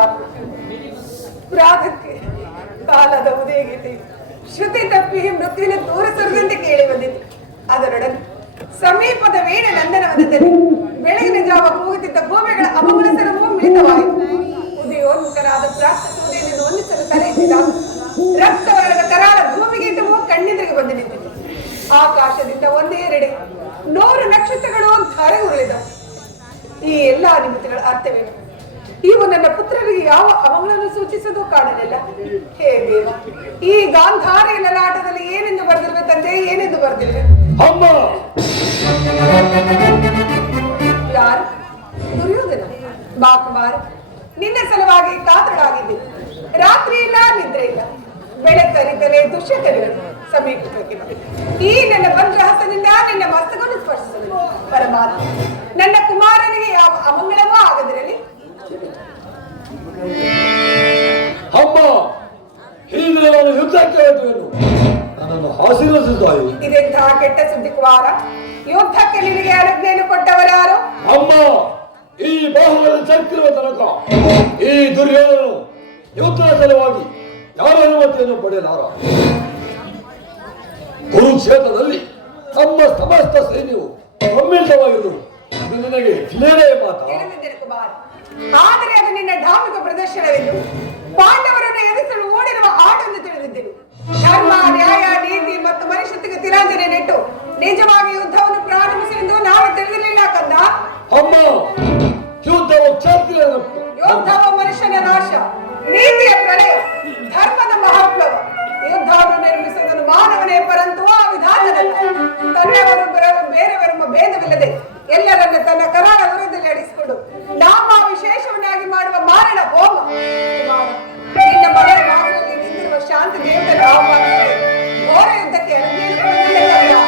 ಸಾಕು. ಪ್ರಾತಕ್ಕೆ ಕಾಲದ ಉದಯಗೀತೆ ಶ್ರುತಿ ತಪ್ಪಿ ಮೃತ್ಯುವಿನ ದೂರ ಸ್ವರದಂತೆ ಕೇಳಿ ಬಂದಿತು. ಅದರೊಡನೆ ಸಮೀಪದ ವೇಳೆ ನಂದನವನದಲ್ಲಿ ಬೆಳಗಿನ ಜಾವ ಕೂಗುತ್ತಿದ್ದ ಗೋಮೆಗಳ ಅಮಂಗಳ ಸರವೂ ಮಿಳಿತವಾಯಿತು. ಉದಯೋನ್ಮುಖರಾದ ಪ್ರಾಪ್ತ ಸೂರ್ಯನಿಂದ ಹೊಂದಿಸಲು ತಲೆ ಎತ್ತಿದಾಗ ರಕ್ತವರ್ಣದ ಕರಾಳ ಧೂಮಿಗೀಟವು ಕಣ್ಣೆದುರಿಗೆ ಬಂದು ನಿಂತಿತು. ಆಕಾಶದಿಂದ ಒಂದೆರಡೆ 100 ನಕ್ಷತ್ರಗಳು ಧಾರೆ ಉರುಳಿದವು. ಈ ಎಲ್ಲಾ ನಿಮಿತ್ತಗಳ ಅರ್ಥವೇನು? ಇವು ನನ್ನ ಪುತ್ರರಿಗೆ ಯಾವ ಅಮಂಗಳನ್ನು ಸೂಚಿಸೋದು ಕಾಣಲಿಲ್ಲ. ಹೇ ದೇವ, ಈ ಗಾಂಧಾರಿಯ ಲಲಾಟದಲ್ಲಿ ಏನೆಂದು ಬರೆದಿರುವೆ ತಂದೆ, ಏನೆಂದು ಬರೆದಿರುವೆ? ಯಾರು? ದುರ್ಯೋಧನ. ಬಾ ಕುಮಾರ, ನಿನ್ನ ಸಲುವಾಗಿ ಕಾತರಾಗಿದ್ದೆ. ರಾತ್ರಿ ಇಲ್ಲ, ನಿದ್ರೆ ಇಲ್ಲ. ಬೆಳಕರಿತಲೇ ದುಶ್ಯಕರಿಗಳು ಸಮೀಪಕ್ಕೆ ಈ ನನ್ನ ಬಂದ್ರಹಸದಿಂದ ನಿನ್ನ ಮಸ್ತಕವನ್ನು ಸ್ಪರ್ಶಿಸಲು ಪರಮಾತ್ಮ ನನ್ನ ಕುಮಾರನಿಗೆ ಯಾವ ಅಮಂಗಳವೂ ಆಗದಿರಲಿ. ಅಮ್ಮ, ಹೀಗೆ ನಾನು ಯುದ್ಧಕ್ಕೆ ಹೋಗುವೆನು, ನನ್ನನ್ನು ಆಶೀರ್ವದಿಸುತ್ತಾಯಿ. ಇದೆಂತಹ ಕೆಟ್ಟ ಸುದ್ದಿ ಕುಮಾರ. ಯುದ್ಧಕ್ಕೆ ನಿನಗೆ ಆಜ್ಞೆಯನ್ನು ಕೊಟ್ಟವರಾರು? ಅಮ್ಮ, ಈ ಬಾಹುಗಳ ಚಕ್ರವ ತನಕ ಈ ದುರ್ಯೋಧನನು ಯುದ್ಧದ ಸಲುವಾಗಿ ಯಾರ ಅನುಮತಿಯನ್ನು ಪಡೆಯಲಾರ. ಕುರುಕ್ಷೇತ್ರದಲ್ಲಿ ನಮ್ಮ ಸಮಸ್ತ ಸೈನ್ಯವು ಸಮ್ಮಿಳಿತವಾಗಿರುವುದು ಅದು ನಿನಗೆ ತಿಳಿಯಲೇ ಮಾತಾ? ಆದರೆ ಅದು ನಿನ್ನ ಧಾರ್ಮಿಕ ಪ್ರದರ್ಶನವೆಂದು ಪಾಂಡವರನ್ನು ಎದುರಿಸಲು ಓಡಿರುವ ಆಟವನ್ನು ತಿಳಿದಿದ್ದೆನು. ಧರ್ಮ, ನ್ಯಾಯ, ನೀತಿ ಮತ್ತು ಮನುಷ್ಯತ್ವಕ್ಕೆ ತಿರಾಂಜನೆ ನೆಟ್ಟು ನಿಜವಾಗಿ ಯುದ್ಧವನ್ನು ಪ್ರಾರಂಭಿಸಲೆಂದು ನಾವು ತಿಳಿದಿರಲಿಲ್ಲ ಕಂದ. ಅಮ್ಮ, ಯುದ್ಧವು ಕ್ಷತ್ರಿಯ ಯುದ್ಧವು ಮನುಷ್ಯನ ನಾಶ, ನೀತಿಯ ಪ್ರಳಯ, ಧರ್ಮದ ಮಹಾಪ್ಲವ. ಯುದ್ಧವನ್ನು ನಿರ್ಮಿಸುವುದನ್ನು ಮಾನವನೇ, ಪರಂತು ಆ ವಿಧಾನದಲ್ಲ. ತನ್ನವರು ಬೇರೆಯವರೆಂಬ ಭೇದವಿಲ್ಲದೆ ಎಲ್ಲರನ್ನ ತನ್ನ ಕರಾಳ ವಿರುದ್ಧದಲ್ಲಿ ಅಡಿಸಿಕೊಂಡು ನಾಮ ವಿಶೇಷವನ್ನಾಗಿ ಮಾಡುವ ಮಾರಣ ಹೋಮ. ನಿನ್ನ ಮಗಳ ಮಾತಿನಲ್ಲಿ ನಿಂತಿರುವ ಶಾಂತ ದೇವತೆಯನ್ನು ಆಹ್ವಾನಿಸಿ ಘೋರ ಯುದ್ಧಕ್ಕೆ ಅನುಜ್ಞೆಯನ್ನು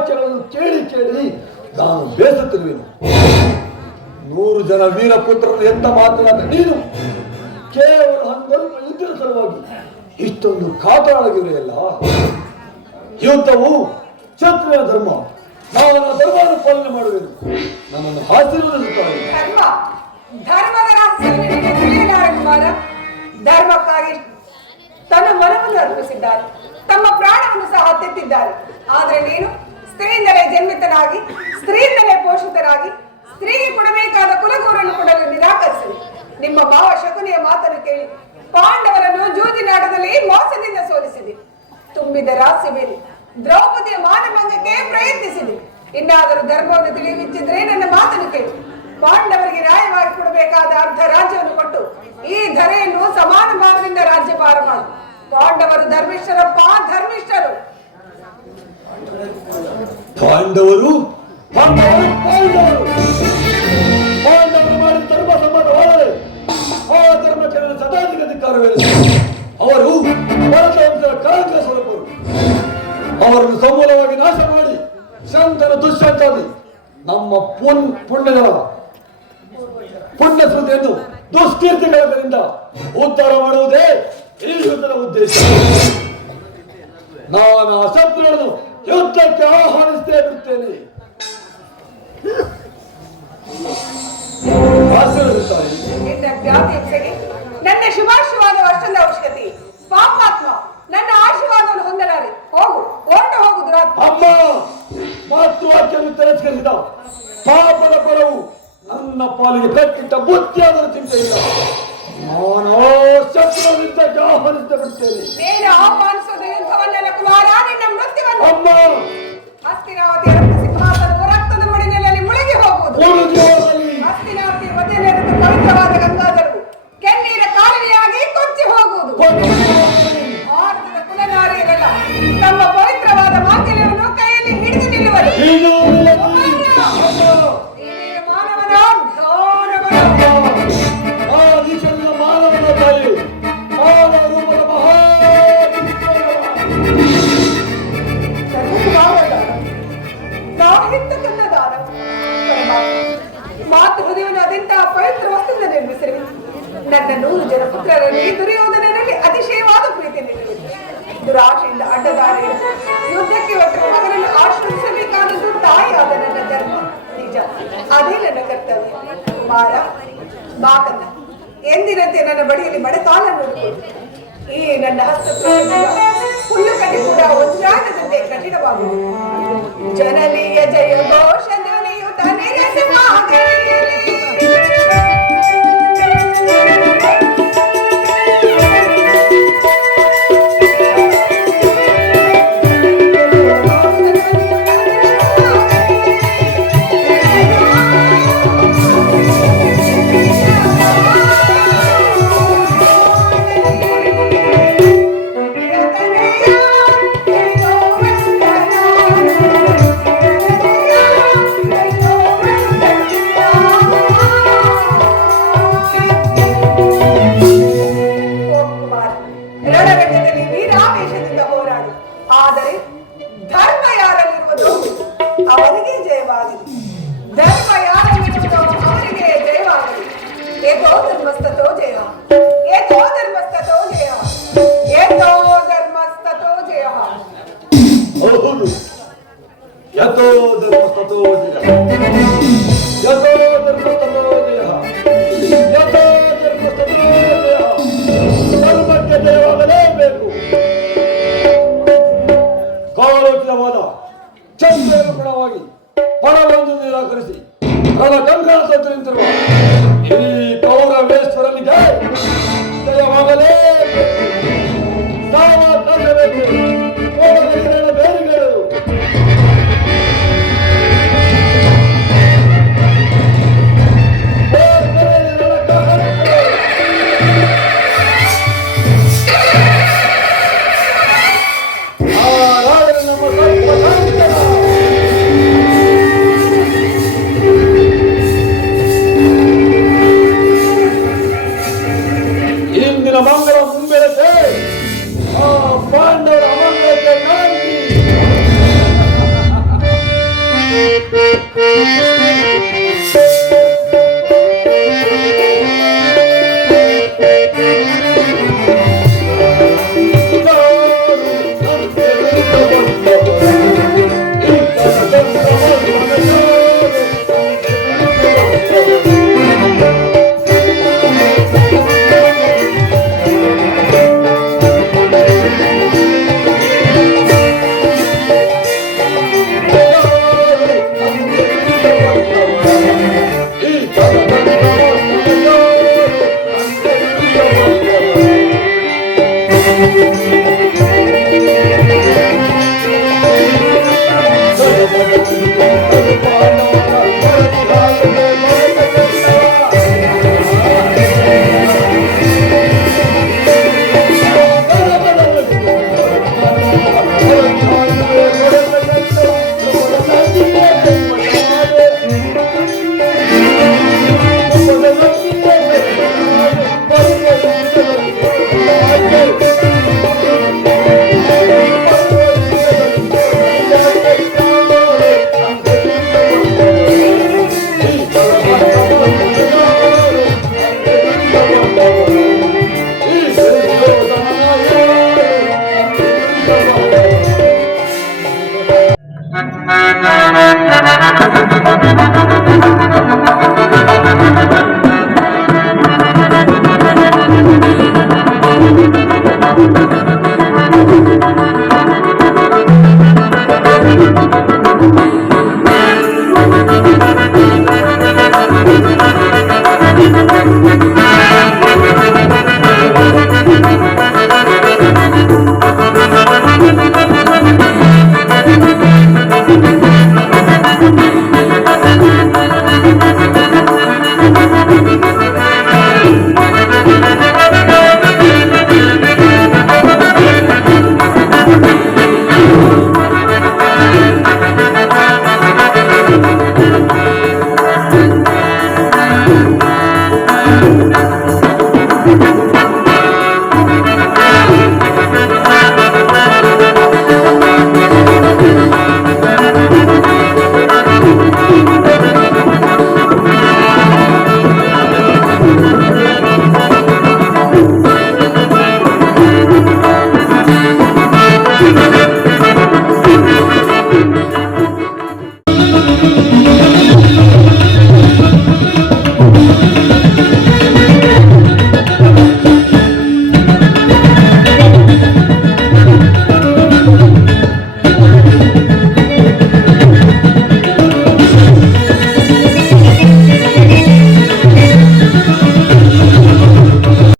ವಾಕ್ಯಗಳನ್ನು ಕೇಳಿ ಕೇಳಿ ನಾನು ಬೇಸತ್ತಿರುವೆನು. 100 ಜನ ವೀರಪುತ್ರರು ಎಂತ ಮಾತನಾದ ನೀನು ಕೇವಲ ಹಂಗಲ್ಪ ಯುದ್ಧದ ಸಲುವಾಗಿ ಇಷ್ಟೊಂದು ಕಾತರಾಗಿವೆಯಲ್ಲ. ಯುದ್ಧವು ಕ್ಷತ್ರಿಯ ಧರ್ಮ. ನಾನು ಧರ್ಮವನ್ನು ಪಾಲನೆ ಮಾಡುವೆನು. ನನ್ನನ್ನು ಆಶೀರ್ವದಿಸುತ್ತಾರೆ. ಧರ್ಮದ ರಹಸ್ಯವನ್ನು ನಿನಗೆ ತಿಳಿಯಲಾರೆ ಕುಮಾರ. ಧರ್ಮಕ್ಕಾಗಿ ತನ್ನ ಮನವನ್ನು ಅರ್ಪಿಸಿದ್ದಾರೆ, ತಮ್ಮ ಪ್ರಾಣವನ್ನು ಸಹ ತೆತ್ತಿದ್ದಾರೆ. ಆದ್ರೆ ನೀನು ಸ್ತ್ರೀಯಿಂದಲೇ ಜನ್ಮಿತನಾಗಿ, ಸ್ತ್ರೀಯಿಂದಲೇ ಪೋಷಿತರಾಗಿ, ಸ್ತ್ರೀಗೆ ಕೊಡಬೇಕಾದ ಕುಲಗೌರವನ್ನು ಕೊಡಲು ನಿರಾಕರಿಸಿದೆ. ನಿಮ್ಮ ಭಾವ ಶಕುನಿಯ ಮಾತನ್ನು ಕೇಳಿ ಪಾಂಡವರನ್ನು ಜೂಜಿನಾಟದಲ್ಲಿ ಮೋಸದಿಂದ ಸೋಲಿಸಿದೆ. ತುಂಬಿದ ರಾಸ್ಯ ಮೇಲೆ ದ್ರೌಪದಿಯ ಮಾನಭಂಗಕ್ಕೆ ಪ್ರಯತ್ನಿಸಿದೆ. ಇನ್ನಾದರೂ ಧರ್ಮವನ್ನು ತಿಳಿಯುತ್ತಿದ್ರೆ ನನ್ನ ಮಾತನ್ನು ಕೇಳಿ ಪಾಂಡವರಿಗೆ ನ್ಯಾಯವಾಗಿ ಕೊಡಬೇಕಾದ ಅರ್ಧ ರಾಜ್ಯವನ್ನು ಕೊಟ್ಟು ಈ ಧರೆಯನ್ನು ಸಮಾನ ಭಾವದಿಂದ ರಾಜ್ಯಭಾರ ಮಾಡು. ಪಾಂಡವರು ಧರ್ಮಿಷ್ಠರಪ್ಪ, ಧರ್ಮಿಷ್ಠರು. ಪಾಂಡವರು ಮಾಡಿದ ಧರ್ಮ ಸಮ್ಮತವಾದರೆ ಆ ಧರ್ಮಕ್ಕೆ ನನ್ನ ಸದಾಧಿಕ ಧಿಕ್ಕಾರವಿಲ್ಲ. ಅವರು ಭರತವಂಶದ ಕಳಂಕ ಸ್ವರೂಪರು. ಅವರನ್ನು ಸಮೂಲವಾಗಿ ನಾಶ ಮಾಡಿ ಶಂಕರ ದುಷ್ಯಂತಾದಿ ನಮ್ಮ ಪುಣ್ಯ ಸ್ಮೃತಿಯನ್ನು ದುಷ್ಕೀರ್ತಿಗಳಿಂದ ಉದ್ಧಾರ ಮಾಡುವುದೇ ಈ ಯುದ್ಧದ ಉದ್ದೇಶ. ನಾನು ಆ ಶತ್ರುಗಳನ್ನು ಯುದ್ಧಕ್ಕೆ ಆಹ್ವಾನಿಸದೇ ಬಿಡುತ್ತೇನೆ. ನನ್ನ ಶುಭಾಶೀರ್ವಾದ ಅಷ್ಟೊಂದು ಅವಶ್ಯಕತೆ. ಪಾಪಾತ್ಮ ನನ್ನ ಆಶೀರ್ವಾದವನ್ನು ಹೊಂದಲಾರೆ. ಹೋಗು, ಹೊರಟು ಹೋಗು ದುರಾತ್ಮ. ಅಮ್ಮ ಮಾತೃವಾಕ್ಯವನ್ನು ತಿರಸ್ಕರಿಸಿದ ಪಾಪದ ಪರವು ನನ್ನ ಪಾಲಿಗೆ ಕಟ್ಟಿಟ್ಟ ಬುದ್ಧಿಯಾದರೂ ಚಿಂತೆ ಇಲ್ಲ. ನಾನು ಶತ್ರುವಿದ್ದಕ್ಕೆ ಆಹ್ವಾನಿಸದೆ ಬಿಡ್ತೇನೆ. ನೀನು ಆಹ್ವಾನಿಸೋದು ಯುದ್ಧವನ್ನೆಲ್ಲ ಕುಮಾರ, ನಿನ್ನ ಮೃತ್ಯುವನ್ನು. ಅಮ್ಮ ಹಸ್ತಿನಾವತಿಯ ಸಿಂಹಾಸನವು ರಕ್ತದ ಮಡಿಲಿನಲ್ಲಿ ಮುಳುಗಿ ಹೋಗುವುದು. ಹಸ್ತಿನಾವತಿಯ ಮಧ್ಯೆಯಲ್ಲಿರುವ ಪವಿತ್ರವಾದ ಗಂಗಾಧರವು ಕೆನ್ನೀರ ಕಾಲುವೆಯಾಗಿ ಕೊಚ್ಚಿ ಹೋಗುವುದು. ಭಾರತದ ಕುಲನಾರಿಯರೆಲ್ಲ ತಮ್ಮ ಪವಿತ್ರವಾದ ಮಾಂಗಲ್ಯವನ್ನು ಕೈಯಲ್ಲಿ ಹಿಡಿದು ನಿಲ್ಲುವರು. ಮಾತು ಹೃದಯವನ್ನು ಅದೆಂತಹ ಪವಿತ್ರ ವಸ್ತುವಿನ ನಿರ್ಮಿಸಿರುವೆ. ನನ್ನ 100 ಜನ ಪುತ್ರರಲ್ಲಿ ದುರ್ಯೋಧನನಲ್ಲಿ ಅತಿಶಯವಾದ ಪ್ರೀತಿ ನಿಲ್ಲುವುದು. ದುರಾಶೆಯಿಂದ ಅಡ್ಡದಾರಿ ಯುದ್ಧಕ್ಕೆ ಹೊರಟ ಮಗನನ್ನು ಆಶ್ರಯಿಸಬೇಕಾದದ್ದು ತಾಯಿಯಾದ ನನ್ನ ಧರ್ಮ. ನಿಜ, ಅದೇ ನನ್ನ ಕರ್ತವ್ಯ. ಕುಮಾರ ಬಾಕನ್ನ ಎಂದಿನಂತೆ ನನ್ನ ಬಳಿಯಲ್ಲಿ ಮಡಕಾಲ ನೋಡಿಕೊಂಡು ಈ ನನ್ನ ಹಸ್ತಪ್ರಯೋಗ ಹುಲ್ಲು ಕಟ್ಟಿ ಕೂಡ ವಜ್ರಾಟದಂತೆ ಕಠಿಣವಾಗುವುದು. ಜನನೀಯ ಜಯ ಘೋಷ ಧ್ವನಿಯುತ ನಿರಸಮಾಗಲಿಯಲಿ. ರಣರಂಗದಲ್ಲಿ ವೀರಾವೇಶದಿಂದ ಹೋರಾಡಿ, ಆದರೆ ಧರ್ಮ ಯಾರಲ್ಲಿರುವುದು ಅವರಿಗೆ ಜಯವಾಗಲಿ. ಧರ್ಮ ಯಾರಲ್ಲಿರುವುದು ಅವರಿಗೆ ಜಯವಾಗಲಿ. ಏತೋ ಧರ್ಮಸ್ಥತೋ ಜಯ, ಏತೋ ಧರ್ಮಸ್ಥತೋ ಜಯ, ಏತೋ ಧರ್ಮಸ್ಥತೋ ಜಯ. ಹೌದು, ಯಥೋ ಧರ್ಮಸ್ಥತೋ ಜಯ, ಯಥೋ ಧರ್ಮಸ್ಥತೋ ಜಯ, ಯಥೋ ಧರ್ಮಸ್ಥತೋ ಜಯ. ಧರ್ಮಕ್ಕೆ ಜಯವಾಗಲೇಬೇಕು. ಕಾಲೋಚಿತವಾದ ಚಂದ್ರಗುಣವಾಗಿ ಪಣವನ್ನು ನಿರಾಕರಿಸಿ ರಣ ಕಂಕಣ ತಂತ್ರ ನಿಂತಿರುವ ಈ ಕೌರವೇಶ್ವರನಿಗೆ ಜಯವಾಗಲೇಬೇಕು. ಸಾವಧಾನಬೇಕು. ಬೇರೆಗಳು